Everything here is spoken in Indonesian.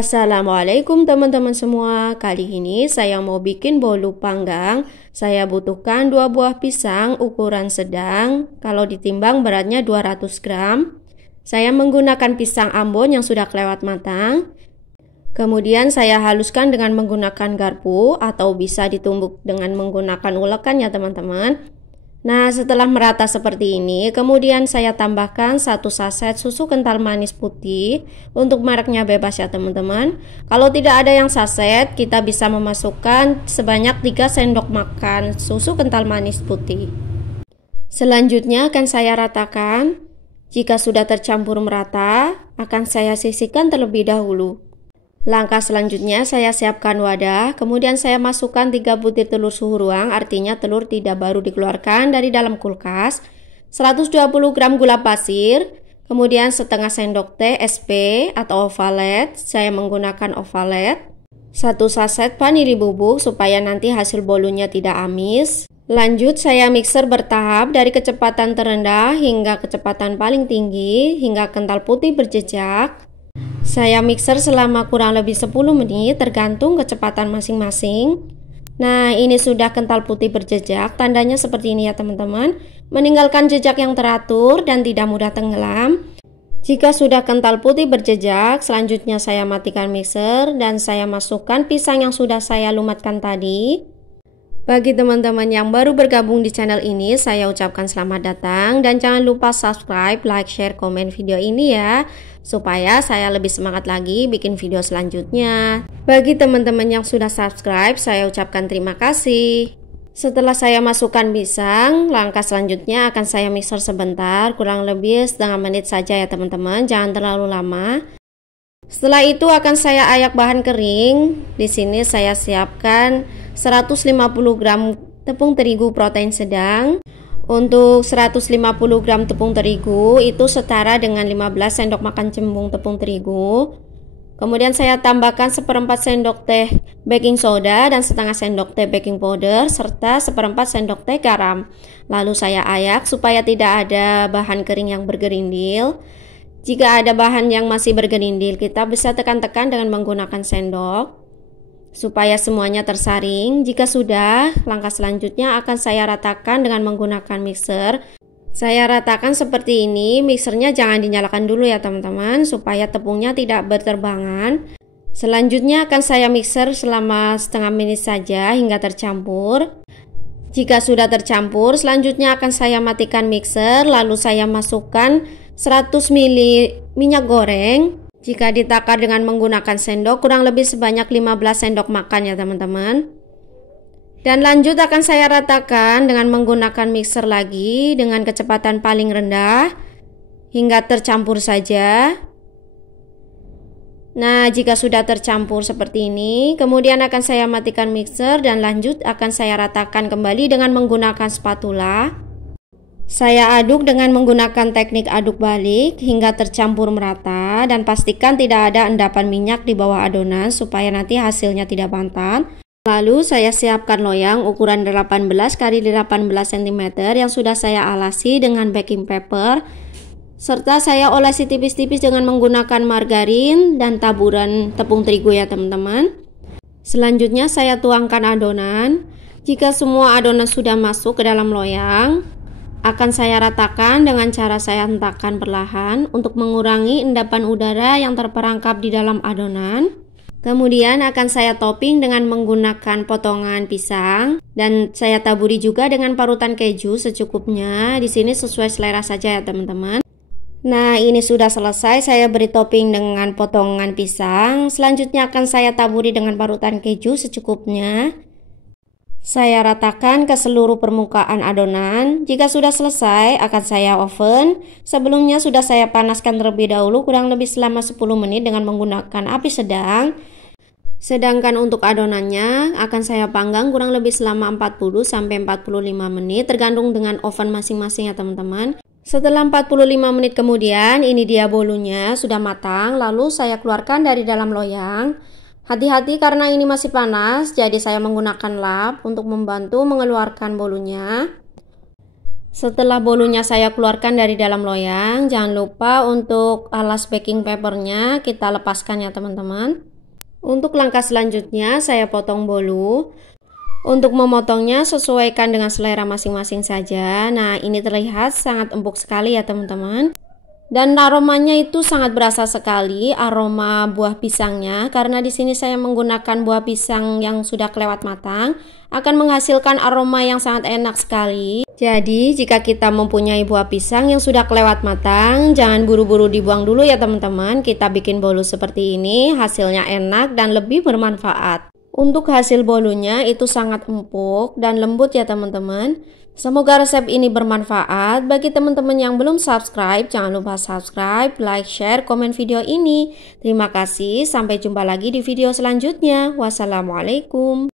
Assalamualaikum teman-teman semua. Kali ini saya mau bikin bolu panggang. Saya butuhkan 2 buah pisang ukuran sedang. Kalau ditimbang beratnya 200 gram. Saya menggunakan pisang Ambon yang sudah kelewat matang. Kemudian saya haluskan dengan menggunakan garpu atau bisa ditumbuk dengan menggunakan ulekan ya teman-teman. Nah, setelah merata seperti ini, kemudian saya tambahkan 1 saset susu kental manis putih. Untuk mereknya bebas ya teman-teman. Kalau tidak ada yang saset, kita bisa memasukkan sebanyak 3 sendok makan susu kental manis putih. Selanjutnya akan saya ratakan. Jika sudah tercampur merata, akan saya sisihkan terlebih dahulu. Langkah selanjutnya saya siapkan wadah, kemudian saya masukkan 3 butir telur suhu ruang, artinya telur tidak baru dikeluarkan dari dalam kulkas, 120 gram gula pasir, kemudian setengah sendok teh SP atau ovalet, saya menggunakan ovalet, 1 saset vanili bubuk supaya nanti hasil bolunya tidak amis. Lanjut saya mixer bertahap dari kecepatan terendah hingga kecepatan paling tinggi, hingga kental putih berjejak. Saya mixer selama kurang lebih 10 menit tergantung kecepatan masing-masing. Nah, ini sudah kental putih berjejak, tandanya seperti ini ya teman-teman. Meninggalkan jejak yang teratur dan tidak mudah tenggelam. Jika sudah kental putih berjejak, selanjutnya saya matikan mixer dan saya masukkan pisang yang sudah saya lumatkan tadi. Bagi teman-teman yang baru bergabung di channel ini, saya ucapkan selamat datang dan jangan lupa subscribe, like, share, komen video ini ya, supaya saya lebih semangat lagi bikin video selanjutnya. Bagi teman-teman yang sudah subscribe, saya ucapkan terima kasih. Setelah saya masukkan pisang, langkah selanjutnya akan saya mixer sebentar, kurang lebih setengah menit saja ya teman-teman, jangan terlalu lama. Setelah itu akan saya ayak bahan kering. Di sini saya siapkan 150 gram tepung terigu protein sedang. Untuk 150 gram tepung terigu itu setara dengan 15 sendok makan cembung tepung terigu. Kemudian saya tambahkan 1/4 sendok teh baking soda dan setengah sendok teh baking powder serta 1/4 sendok teh garam. Lalu saya ayak supaya tidak ada bahan kering yang bergerindil. Jika ada bahan yang masih bergerindil, kita bisa tekan-tekan dengan menggunakan sendok supaya semuanya tersaring. Jika sudah, langkah selanjutnya akan saya ratakan dengan menggunakan mixer. Saya ratakan seperti ini, mixernya jangan dinyalakan dulu ya teman-teman, supaya tepungnya tidak berterbangan. Selanjutnya akan saya mixer selama setengah menit saja hingga tercampur. Jika sudah tercampur, selanjutnya akan saya matikan mixer, lalu saya masukkan 100 ml minyak goreng. Jika ditakar dengan menggunakan sendok, kurang lebih sebanyak 15 sendok makan ya teman-teman. Dan lanjut akan saya ratakan dengan menggunakan mixer lagi dengan kecepatan paling rendah hingga tercampur saja. Nah, jika sudah tercampur seperti ini, kemudian akan saya matikan mixer dan lanjut akan saya ratakan kembali dengan menggunakan spatula. Saya aduk dengan menggunakan teknik aduk balik hingga tercampur merata dan pastikan tidak ada endapan minyak di bawah adonan supaya nanti hasilnya tidak bantat. Lalu saya siapkan loyang ukuran 18 x 18 cm yang sudah saya alasi dengan baking paper, serta saya olesi tipis-tipis dengan menggunakan margarin dan taburan tepung terigu ya teman-teman. Selanjutnya saya tuangkan adonan. Jika semua adonan sudah masuk ke dalam loyang, akan saya ratakan dengan cara saya hentakkan perlahan untuk mengurangi endapan udara yang terperangkap di dalam adonan. Kemudian akan saya topping dengan menggunakan potongan pisang dan saya taburi juga dengan parutan keju secukupnya. Di sini sesuai selera saja ya teman-teman. Nah, ini sudah selesai, saya beri topping dengan potongan pisang. Selanjutnya akan saya taburi dengan parutan keju secukupnya. Saya ratakan ke seluruh permukaan adonan. Jika sudah selesai, akan saya oven. Sebelumnya sudah saya panaskan terlebih dahulu kurang lebih selama 10 menit dengan menggunakan api sedang. Sedangkan untuk adonannya akan saya panggang kurang lebih selama 40-45 menit tergantung dengan oven masing-masing ya teman-teman. Setelah 45 menit kemudian, ini dia bolunya sudah matang. Lalu saya keluarkan dari dalam loyang. Hati-hati karena ini masih panas, jadi saya menggunakan lap untuk membantu mengeluarkan bolunya. Setelah bolunya saya keluarkan dari dalam loyang, jangan lupa untuk alas baking papernya kita lepaskan ya teman-teman. Untuk langkah selanjutnya saya potong bolu. Untuk memotongnya sesuaikan dengan selera masing-masing saja. Nah, ini terlihat sangat empuk sekali ya teman-teman. Dan aromanya itu sangat berasa sekali, aroma buah pisangnya, karena di sini saya menggunakan buah pisang yang sudah kelewat matang, akan menghasilkan aroma yang sangat enak sekali. Jadi, jika kita mempunyai buah pisang yang sudah kelewat matang, jangan buru-buru dibuang dulu ya teman-teman. Kita bikin bolu seperti ini, hasilnya enak dan lebih bermanfaat. Untuk hasil bolunya itu sangat empuk dan lembut ya teman-teman. Semoga resep ini bermanfaat. Bagi teman-teman yang belum subscribe, jangan lupa subscribe, like, share, komen video ini. Terima kasih, sampai jumpa lagi di video selanjutnya. Wassalamualaikum.